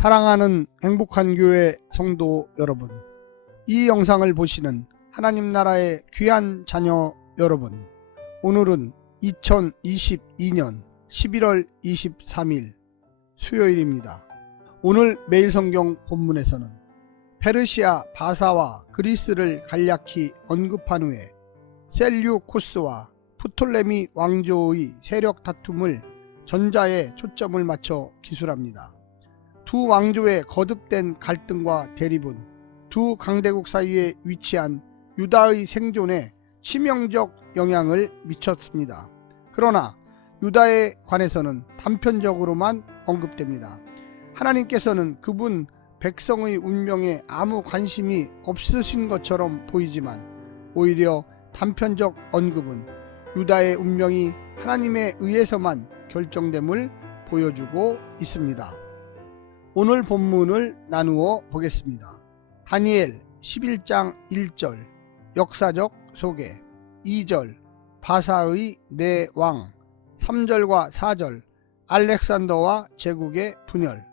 사랑하는 행복한 교회 성도 여러분, 이 영상을 보시는 하나님 나라의 귀한 자녀 여러분, 오늘은 2022년 11월 23일 수요일입니다. 오늘 매일성경 본문에서는 페르시아 바사와 그리스를 간략히 언급한 후에 셀류코스와 프톨레미 왕조의 세력 다툼을 전자에 초점을 맞춰 기술합니다. 두 왕조의 거듭된 갈등과 대립은 두 강대국 사이에 위치한 유다의 생존에 치명적 영향을 미쳤습니다. 그러나 유다에 관해서는 단편적으로만 언급됩니다. 하나님께서는 그분 백성의 운명에 아무 관심이 없으신 것처럼 보이지만 오히려 단편적 언급은 유다의 운명이 하나님에 의해서만 결정됨을 보여주고 있습니다. 오늘 본문을 나누어 보겠습니다. 다니엘 11장 1절 역사적 소개, 2절 바사의 네 왕, 3절과 4절 알렉산더와 제국의 분열,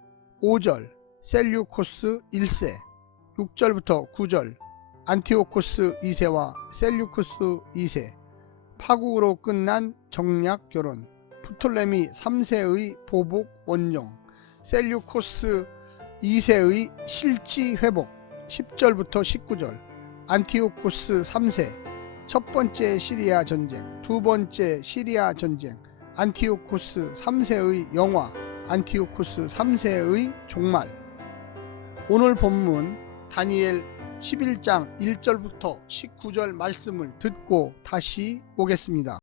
5절 셀류코스 1세, 6절부터 9절 안티오코스 2세와 셀류코스 2세, 파국으로 끝난 정략 결혼, 프톨레미 3세의 보복 원정, 셀류코스 2세의 실지 회복, 10절부터 19절 안티오코스 3세, 첫 번째 시리아 전쟁, 두 번째 시리아 전쟁, 안티오코스 3세의 영화, 안티오코스 3세의 종말. 오늘 본문 다니엘 11장 1절부터 19절 말씀을 듣고 다시 오겠습니다.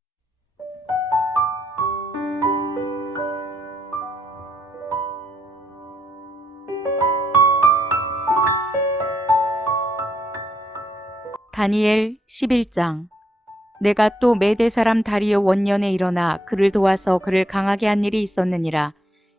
다니엘 11장. 내가 또 메대 사람 다리오 원년에 일어나 그를 도와서 그를 강하게 한 일이 있었느니라.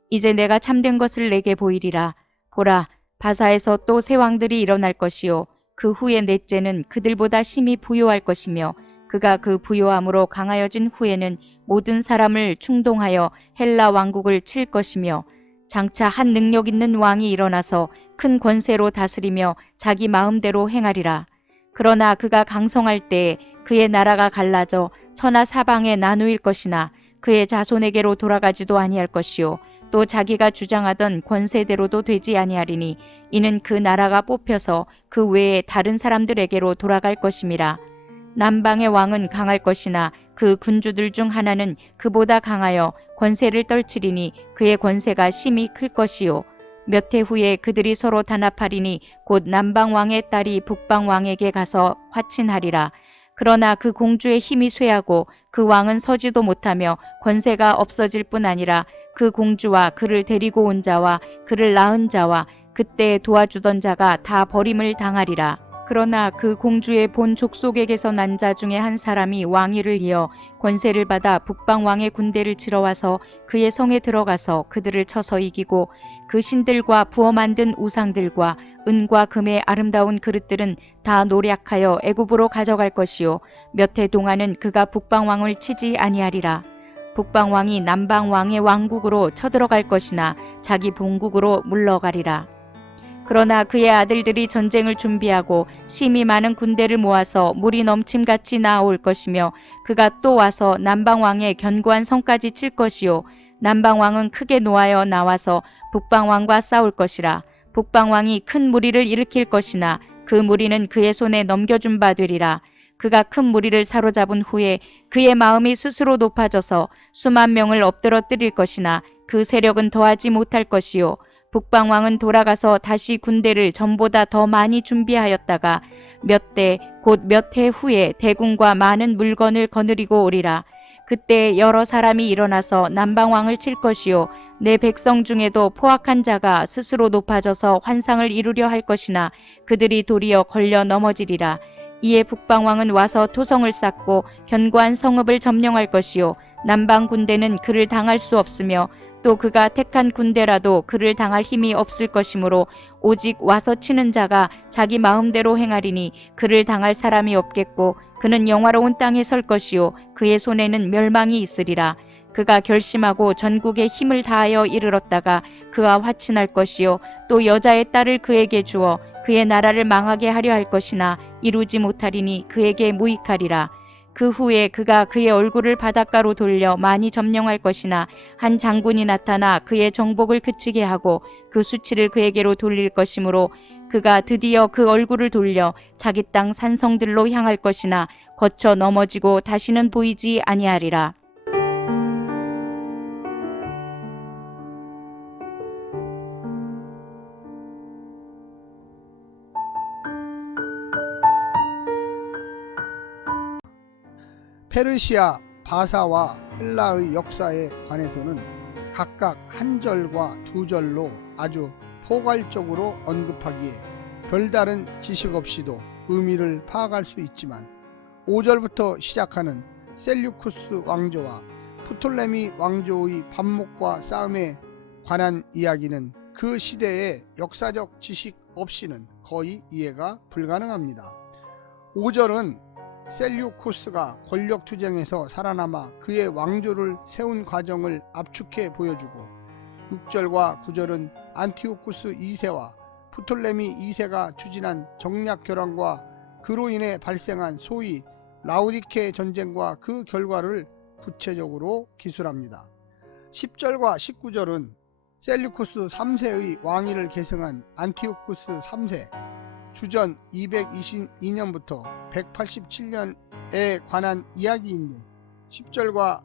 이제 내가 참된 것을 내게 보이리라. 보라, 바사에서 또 새 왕들이 일어날 것이요 그 후에 넷째는 그들보다 심히 부요할 것이며 그가 그 부요함으로 강하여진 후에는 모든 사람을 충동하여 헬라 왕국을 칠 것이며 장차 한 능력 있는 왕이 일어나서 큰 권세로 다스리며 자기 마음대로 행하리라. 그러나 그가 강성할 때에 그의 나라가 갈라져 천하 사방에 나누일 것이나 그의 자손에게로 돌아가지도 아니할 것이요 또 자기가 주장하던 권세대로도 되지 아니하리니 이는 그 나라가 뽑혀서 그 외에 다른 사람들에게로 돌아갈 것임이라. 남방의 왕은 강할 것이나 그 군주들 중 하나는 그보다 강하여 권세를 떨치리니 그의 권세가 심히 클 것이요 몇 해 후에 그들이 서로 단합하리니 곧 남방왕의 딸이 북방왕에게 가서 화친하리라. 그러나 그 공주의 힘이 쇠하고 그 왕은 서지도 못하며 권세가 없어질 뿐 아니라 그 공주와 그를 데리고 온 자와 그를 낳은 자와 그때 도와주던 자가 다 버림을 당하리라. 그러나 그 공주의 본 족속에게서 난 자 중에 한 사람이 왕위를 이어 권세를 받아 북방왕의 군대를 치러 와서 그의 성에 들어가서 그들을 쳐서 이기고 그 신들과 부어 만든 우상들과 은과 금의 아름다운 그릇들은 다 노략하여 애굽으로 가져갈 것이요 몇 해 동안은 그가 북방왕을 치지 아니하리라. 북방왕이 남방왕의 왕국으로 쳐들어갈 것이나 자기 본국으로 물러가리라. 그러나 그의 아들들이 전쟁을 준비하고 심히 많은 군대를 모아서 물이 넘침같이 나아올 것이며 그가 또 와서 남방왕의 견고한 성까지 칠 것이요 남방왕은 크게 노하여 나와서 북방왕과 싸울 것이라. 북방왕이 큰 무리를 일으킬 것이나 그 무리는 그의 손에 넘겨준 바 되리라. 그가 큰 무리를 사로잡은 후에 그의 마음이 스스로 높아져서 수만 명을 엎드러뜨릴 것이나 그 세력은 더하지 못할 것이요 북방왕은 돌아가서 다시 군대를 전보다 더 많이 준비하였다가 몇 대 곧 몇 해 후에 대군과 많은 물건을 거느리고 오리라. 그때 여러 사람이 일어나서 남방왕을 칠 것이요 내 백성 중에도 포악한 자가 스스로 높아져서 환상을 이루려 할 것이나 그들이 도리어 걸려 넘어지리라. 이에 북방왕은 와서 토성을 쌓고 견고한 성읍을 점령할 것이요 남방 군대는 그를 당할 수 없으며 또 그가 택한 군대라도 그를 당할 힘이 없을 것이므로 오직 와서 치는 자가 자기 마음대로 행하리니 그를 당할 사람이 없겠고 그는 영화로운 땅에 설 것이요 그의 손에는 멸망이 있으리라. 그가 결심하고 전국에 힘을 다하여 이르렀다가 그와 화친할 것이요 또 여자의 딸을 그에게 주어 그의 나라를 망하게 하려 할 것이나 이루지 못하리니 그에게 무익하리라. 그 후에 그가 그의 얼굴을 바닷가로 돌려 많이 점령할 것이나 한 장군이 나타나 그의 정복을 그치게 하고 그 수치를 그에게로 돌릴 것이므로 그가 드디어 그 얼굴을 돌려 자기 땅 산성들로 향할 것이나 거쳐 넘어지고 다시는 보이지 아니하리라. 페르시아, 바사와 헬라의 역사에 관해서는 각각 한 절과 두 절로 아주 포괄적으로 언급하기에 별다른 지식 없이도 의미를 파악할 수 있지만 5절부터 시작하는 셀류쿠스 왕조와 프톨레미 왕조의 반목과 싸움에 관한 이야기는 그 시대의 역사적 지식 없이는 거의 이해가 불가능합니다. 5절은 셀류쿠스가 권력투쟁에서 살아남아 그의 왕조를 세운 과정을 압축해 보여주고 6절과 9절은 안티오쿠스 2세와 프톨레미 2세가 추진한 정략 결항과 그로 인해 발생한 소위 라우디케 전쟁과 그 결과를 구체적으로 기술합니다. 10절과 19절은 셀류쿠스 3세의 왕위를 계승한 안티오쿠스 3세 주전 222년부터 187년에 관한 이야기인데 10절과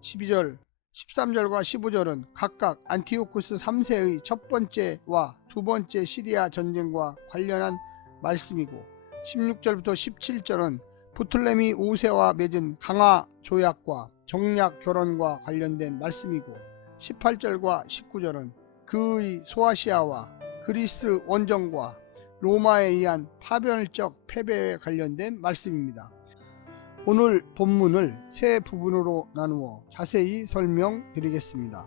12절, 13절과 15절은 각각 안티오쿠스 3세의 첫 번째와 두 번째 시리아 전쟁과 관련한 말씀이고 16절부터 17절은 프톨레미 5세와 맺은 강화 조약과 정략 결혼과 관련된 말씀이고 18절과 19절은 그의 소아시아와 그리스 원정과 로마에 의한 파멸적 패배에 관련된 말씀입니다. 오늘 본문을 세 부분으로 나누어 자세히 설명드리겠습니다.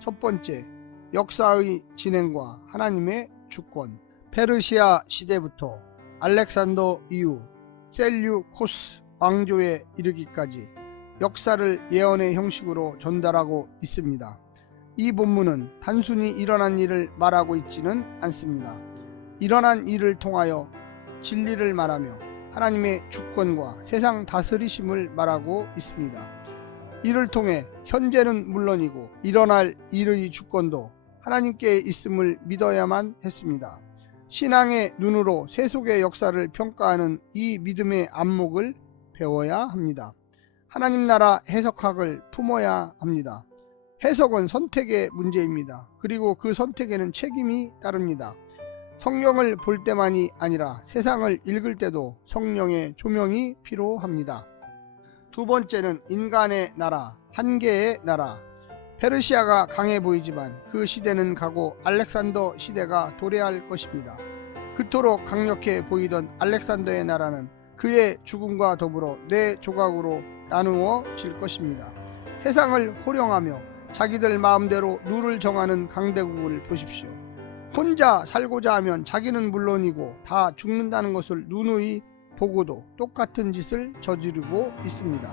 첫 번째, 역사의 진행과 하나님의 주권. 페르시아 시대부터 알렉산더 이후 셀류코스 왕조에 이르기까지 역사를 예언의 형식으로 전달하고 있습니다. 이 본문은 단순히 일어난 일을 말하고 있지는 않습니다. 일어난 일을 통하여 진리를 말하며 하나님의 주권과 세상 다스리심을 말하고 있습니다. 이를 통해 현재는 물론이고 일어날 일의 주권도 하나님께 있음을 믿어야만 했습니다. 신앙의 눈으로 세속의 역사를 평가하는 이 믿음의 안목을 배워야 합니다. 하나님 나라 해석학을 품어야 합니다. 해석은 선택의 문제입니다. 그리고 그 선택에는 책임이 따릅니다. 성경을 볼 때만이 아니라 세상을 읽을 때도 성령의 조명이 필요합니다. 두 번째는 인간의 나라, 한계의 나라. 페르시아가 강해 보이지만 그 시대는 가고 알렉산더 시대가 도래할 것입니다. 그토록 강력해 보이던 알렉산더의 나라는 그의 죽음과 더불어 네 조각으로 나누어질 것입니다. 세상을 호령하며 자기들 마음대로 룰을 정하는 강대국을 보십시오. 혼자 살고자 하면 자기는 물론이고 다 죽는다는 것을 누누이 보고도 똑같은 짓을 저지르고 있습니다.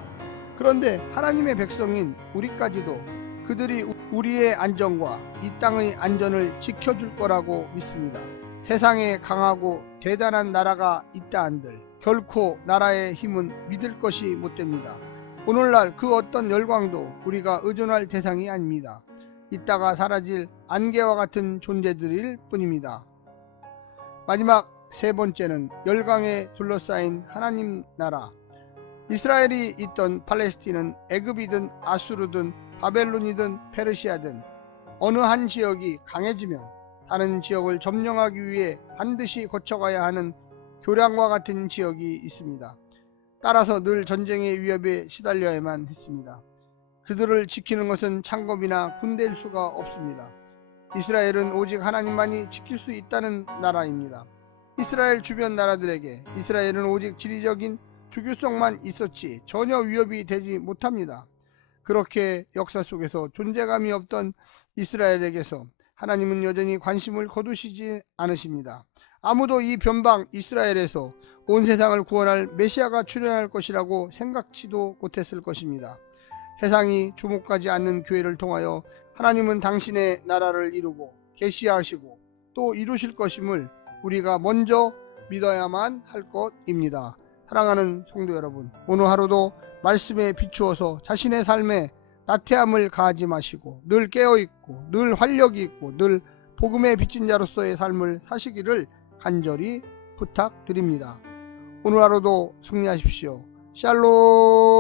그런데 하나님의 백성인 우리까지도 그들이 우리의 안전과 이 땅의 안전을 지켜줄 거라고 믿습니다. 세상에 강하고 대단한 나라가 있다 한들 결코 나라의 힘은 믿을 것이 못됩니다. 오늘날 그 어떤 열광도 우리가 의존할 대상이 아닙니다. 있다가 사라질 안개와 같은 존재들일 뿐입니다. 마지막 세 번째는 열강에 둘러싸인 하나님 나라. 이스라엘이 있던 팔레스틴은 애굽이든 아수르든 바벨론이든 페르시아든 어느 한 지역이 강해지면 다른 지역을 점령하기 위해 반드시 거쳐가야 하는 교량과 같은 지역이 있습니다. 따라서 늘 전쟁의 위협에 시달려야만 했습니다. 그들을 지키는 것은 창검이나 군대일 수가 없습니다. 이스라엘은 오직 하나님만이 지킬 수 있다는 나라입니다. 이스라엘 주변 나라들에게 이스라엘은 오직 지리적인 주교성만 있었지 전혀 위협이 되지 못합니다. 그렇게 역사 속에서 존재감이 없던 이스라엘에게서 하나님은 여전히 관심을 거두시지 않으십니다. 아무도 이 변방 이스라엘에서 온 세상을 구원할 메시아가 출현할 것이라고 생각지도 못했을 것입니다. 세상이 주목하지 않는 교회를 통하여 하나님은 당신의 나라를 이루고 계시하시고 또 이루실 것임을 우리가 먼저 믿어야만 할 것입니다. 사랑하는 성도 여러분, 오늘 하루도 말씀에 비추어서 자신의 삶에 나태함을 가하지 마시고 늘 깨어있고 늘 활력이 있고 늘 복음의 빚진 자로서의 삶을 사시기를 간절히 부탁드립니다. 오늘 하루도 승리하십시오. 샬롬.